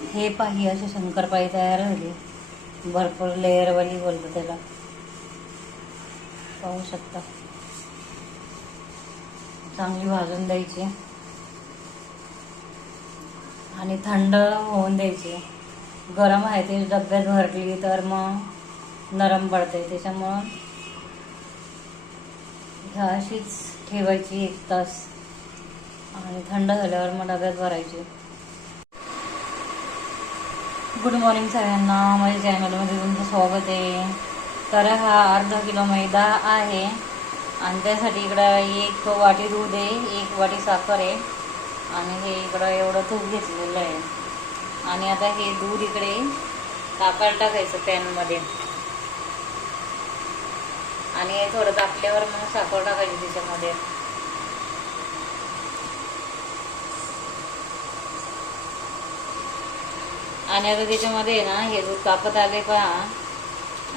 हे पाही अशी शंकरपाळी तयार झाली, भरपूर लेअरवाली बोलतो त्याला, पाहू शकता. चांगली भाजून द्यायची आणि थंड होऊन द्यायची. गरम आहे ते डब्यात भरली तर मग नरम पडते, त्याच्यामुळं अशीच ठेवायची 1 तास आणि थंड झाल्यावर मग डब्यात भरायची. गुड मॉर्निंग सगळ्यांना, माझ्या चॅनलमध्ये तुमचं स्वागत आहे. तर हा अर्धा किलो मैदा आहे आणि त्यासाठी इकडं 1 वाटी दूध आहे, 1 वाटी साखर आहे आणि हे इकडं एवढं तूप घेतलेलं आहे. आणि आता हे दूध इकडे तापायला टाकायचं पॅनमध्ये आणि हे थोडं तापल्यावर मग साखर टाकायची त्याच्यामध्ये. आणि आता त्याच्यामध्ये ना हे दूध तापत आले पहा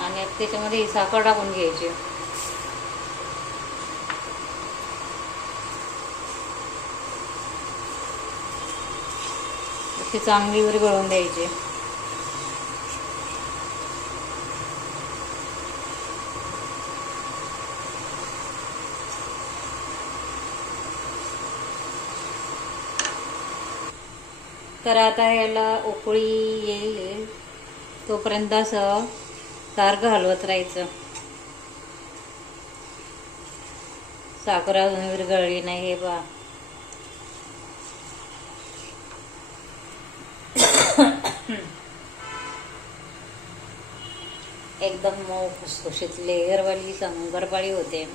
आणि त्याच्यामध्ये ही साखर टाकून घ्यायची. अशी चांगली विरघळून द्यायची. तर आता याला उकळी येईल तोपर्यंत असं सारखं हलवत राहायचं. साखर अजून विरघळली नाही हे पहा. एकदम मऊ खुसखुशीत लेअरवाली शंकरपाळी होते.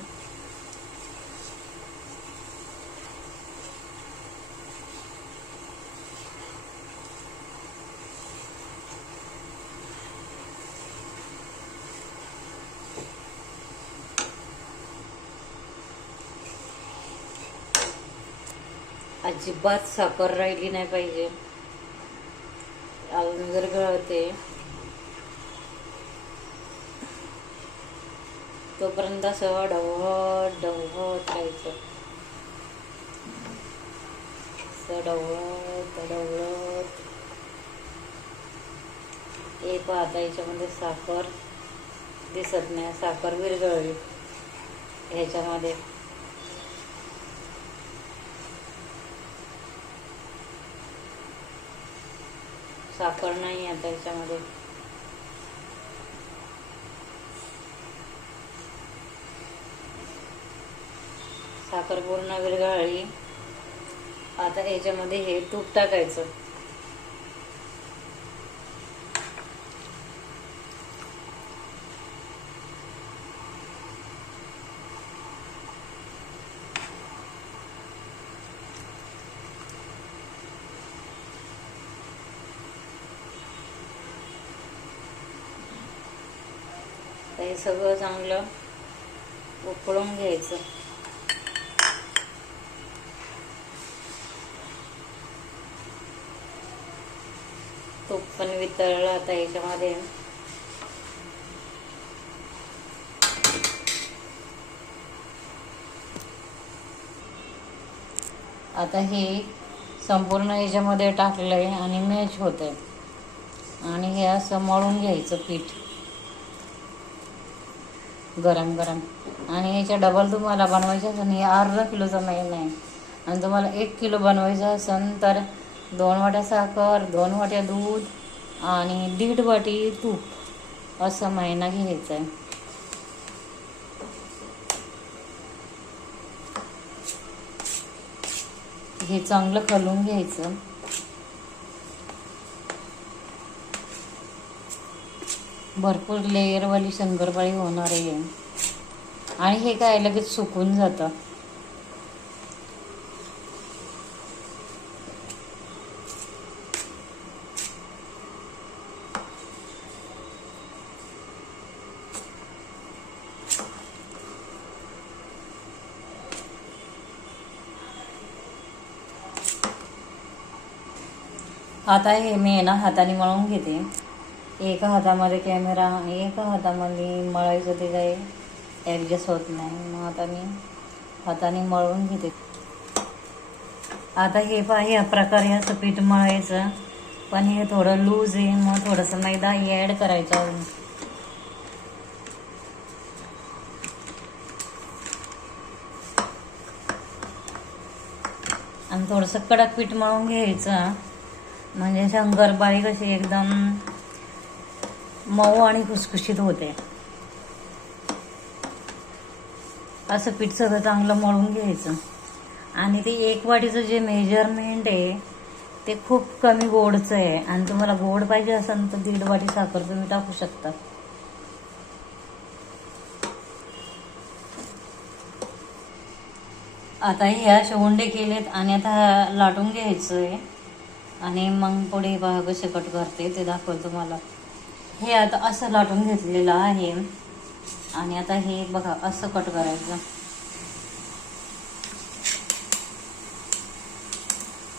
अजिबात साखर राहिली नाही पाहिजे, अजून विरघळते तोपर्यंत असं ढवळत ढवळत राहायचं. असं ढवळत ढवळत. हे पाहता याच्यामध्ये साखर दिसत नाही, साखर विरघळली ह्याच्यामध्ये. साखर नाही आता याच्यामध्ये. साखर पूर्ण विरघळली. आता याच्यामध्ये हे तूप टाकायचं. हे सगळं चांगलं उकळून घ्यायचं. तूप पण वितळलं आता याच्यामध्ये. आता हे संपूर्ण याच्यामध्ये टाकलंय आणि मॅच होतंय आणि हे असं मळून घ्यायचं पीठ गरम गरम. आणि याच्या डबल तुम्हाला बनवायचं असेल, हे अर्धा किलोचा मैदा आहे आणि तुम्हाला 1 किलो बनवायचं असेल तर 2 वाट्या साखर, 2 वाट्या दूध आणि 1.5 वाटी तूप असं मैदा घ्यायचं आहे. हे चांगलं कलून घ्यायचं. भरपूर लेअरवाली शंकरपाळी होणार आहे आणि हे काय लगेच सुकून जातं. आता हे मी ना हाताने मळून घेते. एका हातामध्ये कॅमेरा आणि एका हातामध्ये मळायचं, ते काही ॲडजस्ट होत नाही. मग आता मी हाताने मळून घेते. आता हे पहा, या प्रकारे असं पीठ मळायचं पण हे थोडं लूज आहे, मग थोडंसं मैदा हे ॲड करायचं. आणि थोडंसं कडक पीठ मळून घ्यायचं, म्हणजे शंकरपाळी कशी एकदम मऊ आणि खुसखुशीत होते. असं पीठ सगळं चांगलं मळून घ्यायचं. आणि ते 1 वाटीचं जे मेजरमेंट आहे ते खूप कमी गोडचं आहे, आणि तुम्हाला गोड पाहिजे असेल तर 1.5 वाटी साखर तुम्ही टाकू शकता. आता हे असे उंडे केलेत आणि आता लाटून घ्यायचं आहे, आणि मग पुढे बघा कसे कट करते ते दाखवलं तुम्हाला. हे आता असं लाटून घेतलेलं आहे, आणि आता हे बघा असं कट करायचं.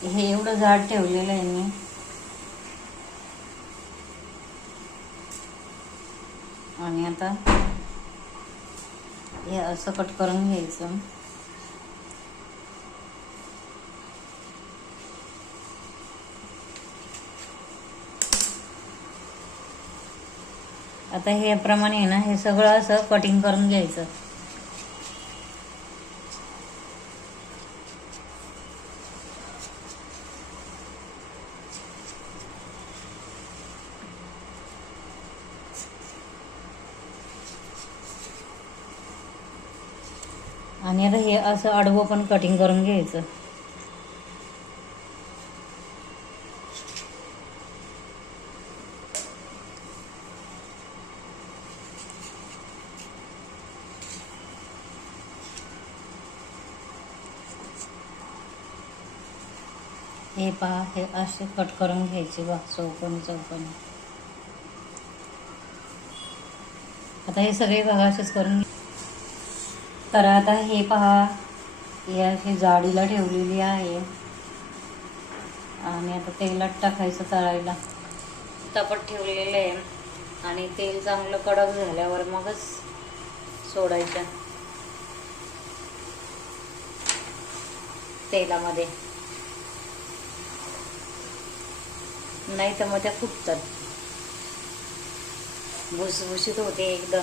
हे एवढं जाड ठेवलेलं आहे मी. आणि आता हे असं कट करून घ्यायचं. आता हे प्रमाणे आहे ना, हे सगळं असं कटिंग करून घ्यायचं. आणि आता हे असं आडवं पण कटिंग करून घ्यायचं. हे पहा, हे असे कट करून घ्यायचे बघ, चौकोनी चौकोनी. आता हे सगळे बघा असेच करून. तर आता हे पहा, हे अशी जाडीला ठेवलेली आहे, आणि आता तेलात टाकायचं तळायला. तापत ठेवलेलं आहे, आणि तेल चांगलं कडक झाल्यावर मगच सोडायचं तेलामध्ये, नाही तर मग त्या फुटतात. भुसभुशीत होते एकदम.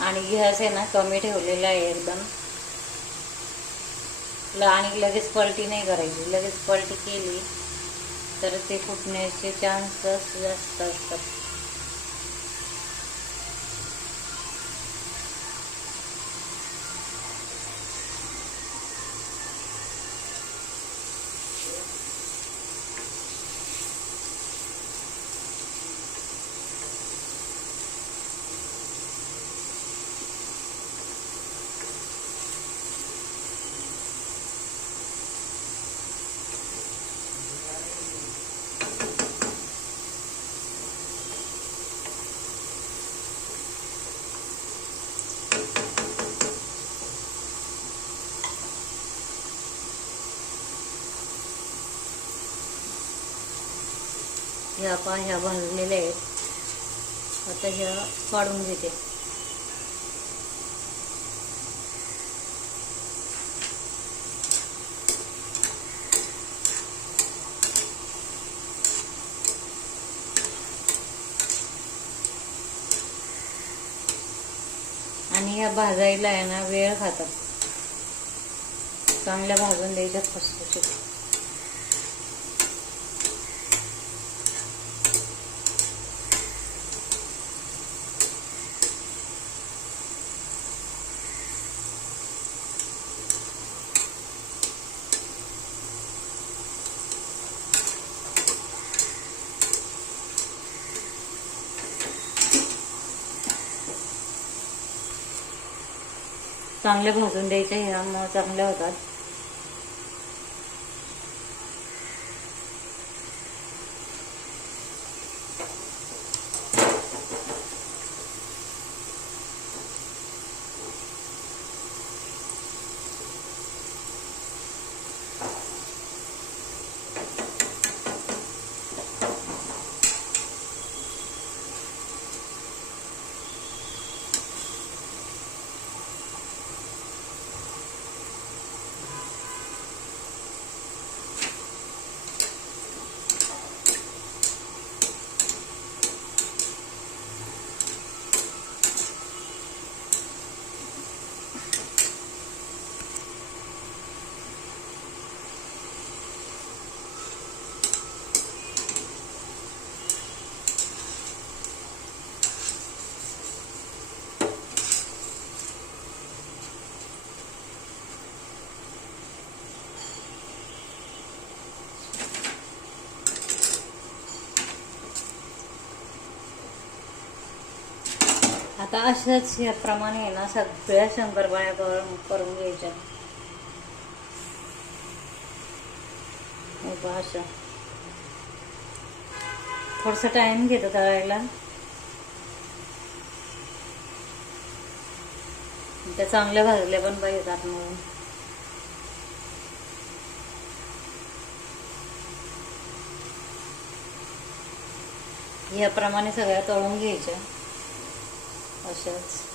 आणि गॅस आहे ना कमी ठेवलेला आहे एकदम. आणि लगेच पलटी नाही करायची. लगेच पलटी केली तर ते फुटण्याचे चान्सेस जास्त असतात. ह्या ह्या भाजलेल्या आहेत. आता ह्या काढून घेते. आणि ह्या भाजायला आहे ना वेळ खातात. चांगल्या भाजून द्यायच्या खुसखुशीत. चांगले भाजून द्यायचे, ह्या मग चांगल्या होतात. आता अशाच याप्रमाणे आहे ना सगळ्या शंकरपाळ्या करून घ्यायच्या. अशा थोडासा टाइम घेतो तळायला. त्या चांगल्या भाजल्या पण पाहिजेत म्हणून. याप्रमाणे सगळ्या तळून घ्यायच्या अशाच.